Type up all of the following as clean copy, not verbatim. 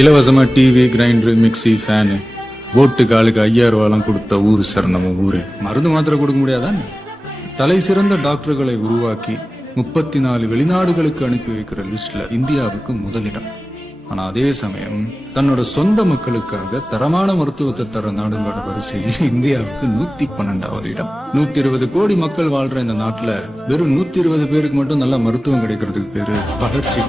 இலவசமா TV, grinder, mixie, fan, ஓட்டுக்கு ஆளுக்கு 5000 ரூபாய்லாம் கொடுத்த ஊரு சார் நம்ம ஊரு. மருந்து மாத்திரை கொடுக்க முடியாதான்? தலை சிறந்த டாக்டர்களை உருவாக்கி 34 வெளிநாடுகளுக்கு அனுப்பி வைக்கிற லிஸ்ட்ல இந்தியாவுக்கு முதலிடம். ஆனா அதே சமயம் தன்னோட சொந்த மக்களுக்காக தரமான மருத்துவத்தை தர நாடுகளோட வரிசையில் இந்தியாவுக்கு 112வது இடம். 120 கோடி மக்கள் வாழ்ற இந்த நாட்டுல வெறும் 120 பேருக்கு மட்டும் நல்ல மருத்துவம் கிடைக்கிறதுக்கு பேரு வளர்ச்சி.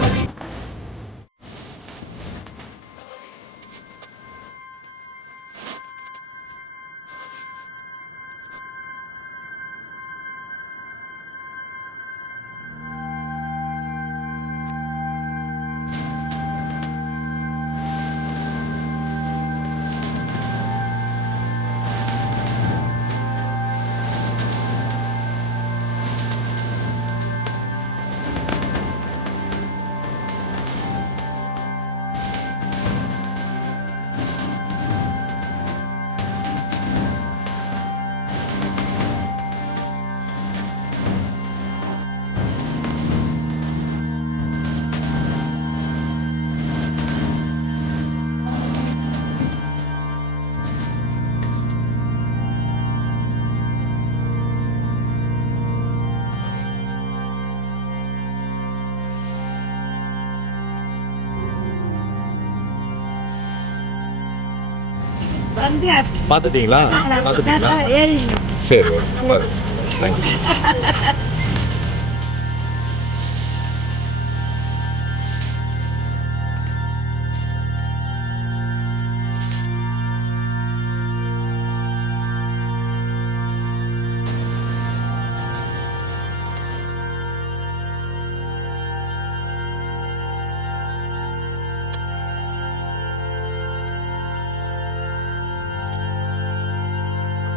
பாத்துட்டீங்களா? சரி, தேங்க்யூ.